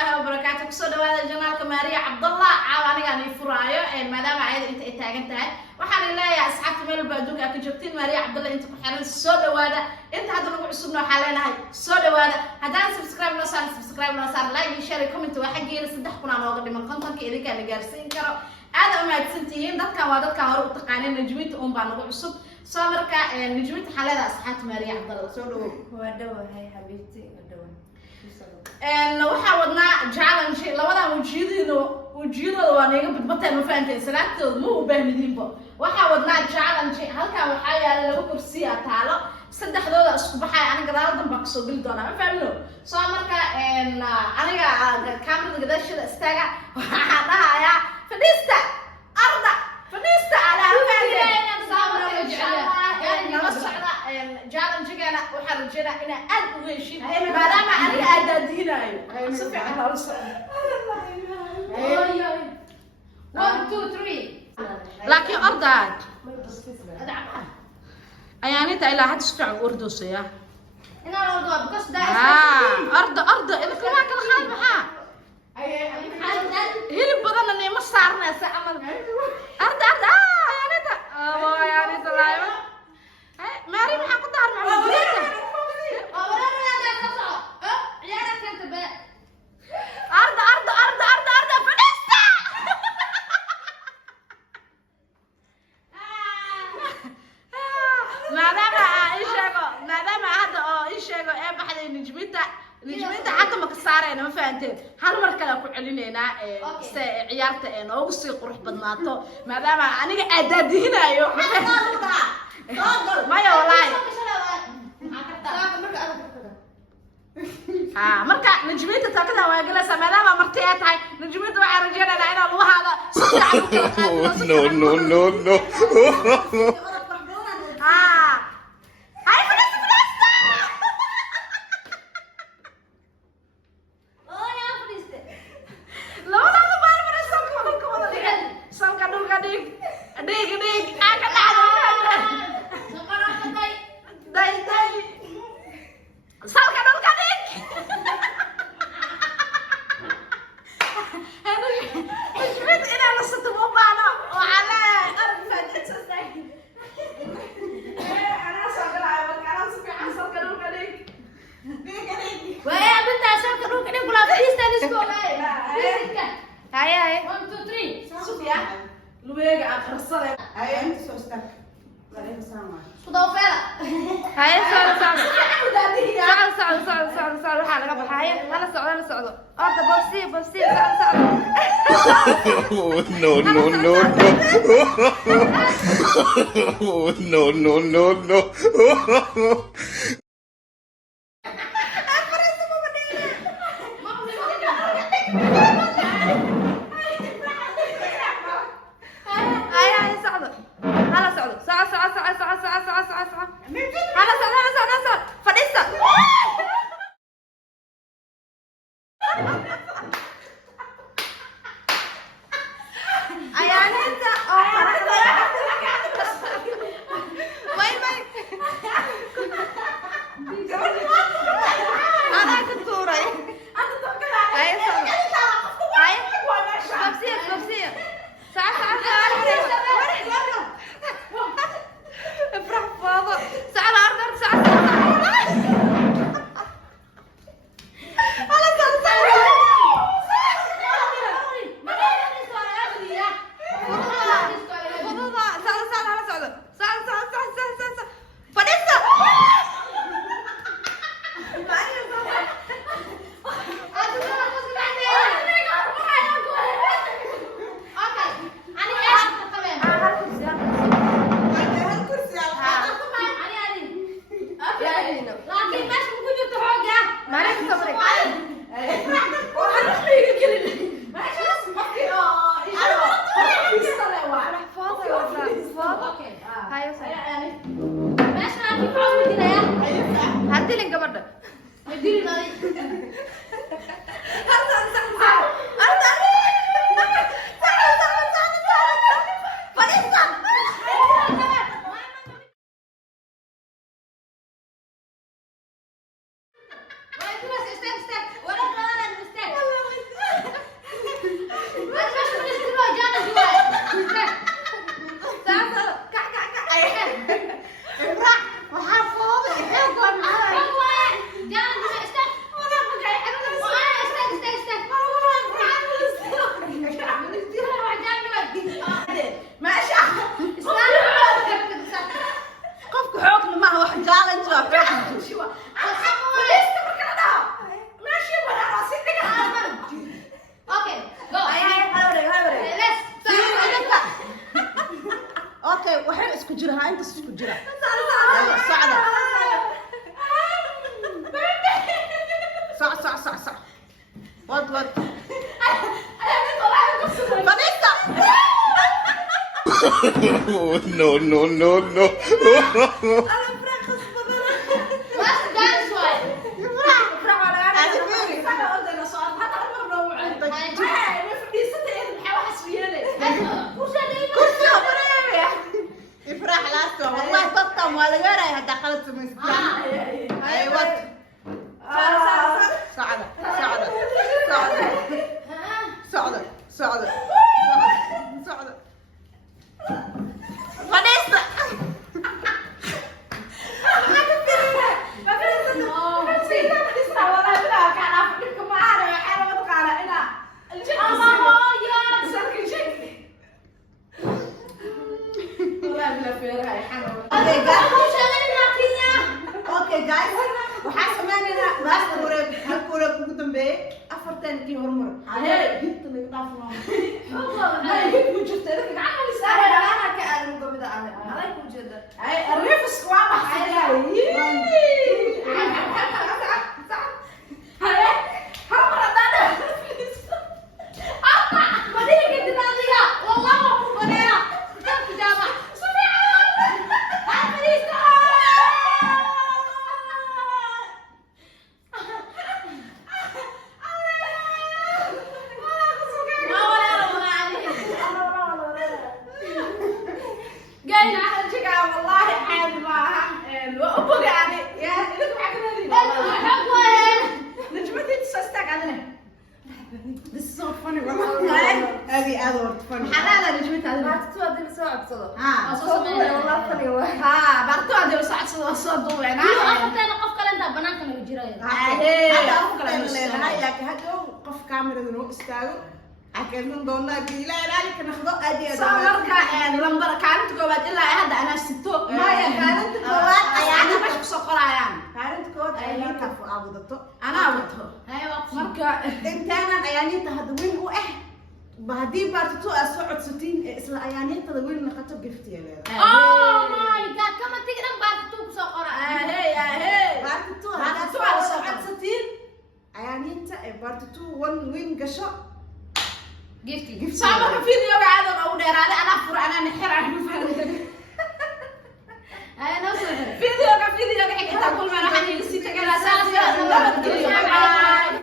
الله وبركاته كسو دواada janaalka Maariya Cabdalla caawaniga aan furaayo maadaama ayada inta ay taagan tahay waxaan leeyahay asxaabta meel baaduga ka joogtiin Maariya Cabdalla inta ku xiran soo dhawaada inta hadda nagu cusubna waxa leenahay soo dhawaada hadaan subscribe noo saar like iyo share comment waxa geeyay 3 kun aan ooga dhiman kontonka idinka la gaarsiin karo aad u mahadsantihiin dadka waa dadka hore u taqaaneen najminta baa nagu cusub soo marka najminta xalada asxaabta Maariya Cabdalla soo dhawo waa dhawahay xabiibti waxa wadna challenge labada wajiyadooda waa naga badbataan ma fahanteen salaadtooda ma u baahnidinba waxa wadna challenge halka waxa yaala laba kursi taalo saddexdooda isku baxay aniga gadaal baa ka soo bil doona ma fahamno soo marka aniga kaamirada gadaashada istaaga waxa dhahayaa fadhiista arda fadhiista ala challenge-gana waxa rajayna in aad u heshiin maadaama aniga aad diinayo si fiican hal soo 1 2 3 laakiin ardaad ayaani ta ilaa had si fiican u ordosaya ina ordo because arda ila kala khaad maxaa hilib badan ma saarnaysa amal arda ayaani ta ayaani ta laayo Mari maxaa ku daar macluumaadka arda fadhiista maadaama hadda oo ii sheego ee baxday najminta hadda ma ka saarayna ma fahanteen hal mar kale ku celineynaa si ciyaarta noogu sii qurux badnaato maadaama aniga aadaadinayo maya wallahi marka najminta taakada waa galaysa maadaama marti ay tahay najminta waxaan rajaynaynaa inaan lagu haado no luwega aqrasada ay inta soo stack walaal saama sudawfeela هاي صار waxa laga baxay hala socdo orda bosti no هديلين gabadha No, no, no, no. Last dance way. Ifraax waa lagaa Ada dhigay. fiiri. Isaga oo dana soo hada mar loo wacay. Way fadhiisatay maxay wax isyeelay. Kursi bareeya. Ifraax laasto. Wallahi dadkan waa laga raay hada qalad sameysay. Ay wad. Socda. Fadhiista. Okay guys, waxaan sameeynaa last wareeg, hal wareeg ugu dambeeyay, afartankii horumar. Hinta laga dhaafno. Sare dhawaanaha ka aadan gomida ah. Aday ku jeeda. This is so funny. Abi aad oo funny. Maartu hadii la soo codsado. Ah, Soo duubay wallah funny waay. hadhow qof kaamirada noo istaago xakeesan doonaa diila ilaali ka naqdo aad iyo soo marka lambar kaalinta koowaad ilaa hadda anaa sito maya kaalinta koowaad ayaa meesha kusoo qorayaan kaalinta koowaad ayaaniinta aa wadato anaa wato marka intaanan ayaaniinta hadda weyn u ah haddii baartito aad soo codsatiin ee isla ayaaniintada weyn naqato giftiya leedahay baartito haddaad soo codsatiin ayaaniinta ee baartito one weyn gasho soo marka videoga caadon ugu dheeraaday anaa fura anaa nixir aan videoga xigta kulmeen waxaan idin sii tagay la saas nabadgelyo